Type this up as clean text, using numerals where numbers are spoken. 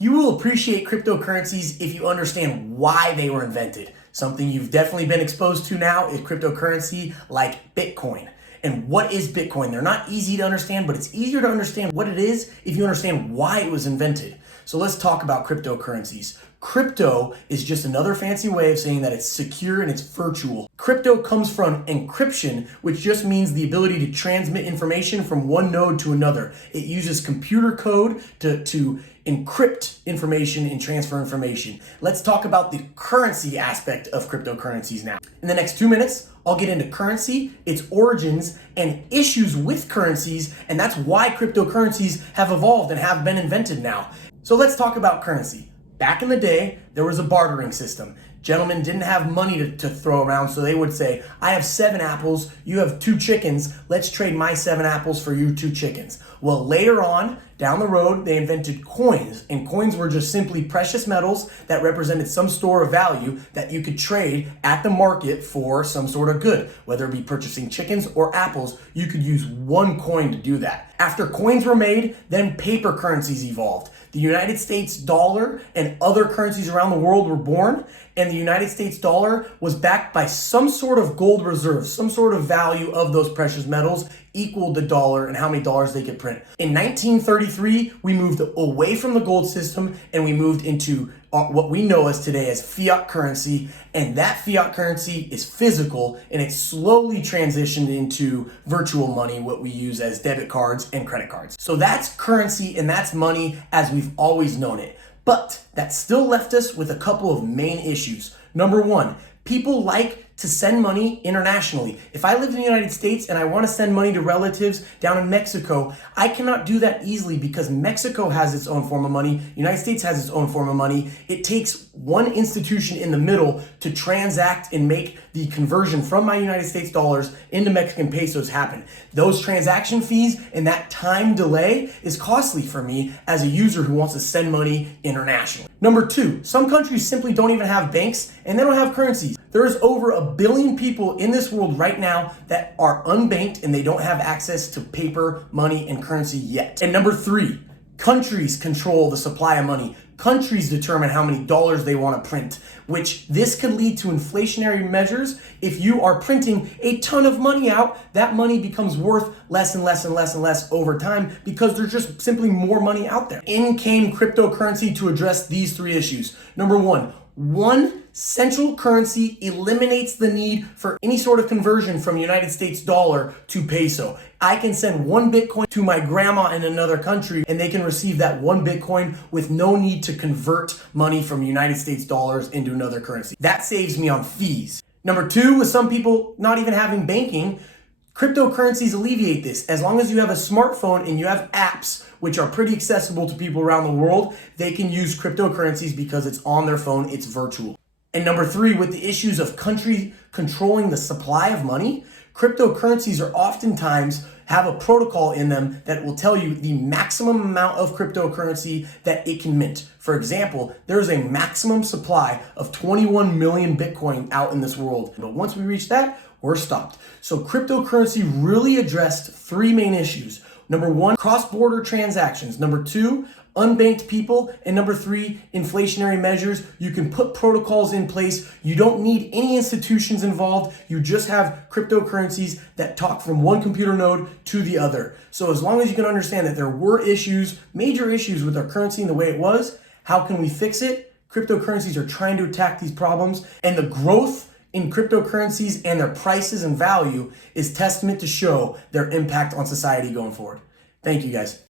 You will appreciate cryptocurrencies if you understand why they were invented. Something you've definitely been exposed to now is cryptocurrency like Bitcoin. And what is Bitcoin? They're not easy to understand, but it's easier to understand what it is if you understand why it was invented. So let's talk about cryptocurrencies. Crypto is just another fancy way of saying that it's secure and it's virtual. Crypto comes from encryption, which just means the ability to transmit information from one node to another. It uses computer code to encrypt information and transfer information. Let's talk about the currency aspect of cryptocurrencies now. In the next 2 minutes, I'll get into currency, its origins, and issues with currencies, and that's why cryptocurrencies have evolved and have been invented now. So let's talk about currency. Back in the day, there was a bartering system. Gentlemen didn't have money to throw around, so they would say, I have 7 apples, you have 2 chickens, let's trade my 7 apples for you 2 chickens. Well, later on, down the road, they invented coins, and coins were just simply precious metals that represented some store of value that you could trade at the market for some sort of good. Whether it be purchasing chickens or apples, you could use one coin to do that. After coins were made, then paper currencies evolved. The United States dollar and other currencies around the world were born, and the United States dollar was backed by some sort of gold reserve, some sort of value of those precious metals equaled the dollar and how many dollars they could print. In 1933, we moved away from the gold system and we moved into what we know as today as fiat currency, and that fiat currency is physical and it's slowly transitioned into virtual money, what we use as debit cards and credit cards. So that's currency and that's money as we've always known it. But that still left us with a couple of main issues. Number one, people like to send money internationally. If I live in the United States and I want to send money to relatives down in Mexico, I cannot do that easily because Mexico has its own form of money, United States has its own form of money. It takes one institution in the middle to transact and make the conversion from my United States dollars into Mexican pesos happen. Those transaction fees and that time delay is costly for me as a user who wants to send money internationally. Number two, some countries simply don't even have banks and they don't have currencies. There is over 1 billion people in this world right now that are unbanked and they don't have access to paper, money, and currency yet. And number three, countries control the supply of money. Countries determine how many dollars they want to print, which this could lead to inflationary measures. If you are printing a ton of money out, that money becomes worth less and less and less and less over time because there's just simply more money out there. In came cryptocurrency to address these 3 issues. Number one central currency eliminates the need for any sort of conversion from United States dollar to peso. I can send 1 Bitcoin to my grandma in another country and they can receive that 1 Bitcoin with no need to convert money from United States dollars into another currency. That saves me on fees. Number 2, with some people not even having banking, cryptocurrencies alleviate this. As long as you have a smartphone and you have apps, which are pretty accessible to people around the world, they can use cryptocurrencies because it's on their phone, it's virtual. And number 3, with the issues of country controlling the supply of money, cryptocurrencies are oftentimes have a protocol in them that will tell you the maximum amount of cryptocurrency that it can mint. For example, there's a maximum supply of 21 million Bitcoin out in this world. But once we reach that, we're stopped. So cryptocurrency really addressed 3 main issues. Number 1, cross-border transactions. Number 2, unbanked people. And number 3, inflationary measures. You can put protocols in place. You don't need any institutions involved. You just have cryptocurrencies that talk from one computer node to the other. So as long as you can understand that there were issues, major issues with our currency and the way it was, how can we fix it? Cryptocurrencies are trying to attack these problems, and the growth in cryptocurrencies and their prices and value is testament to show their impact on society going forward. Thank you guys.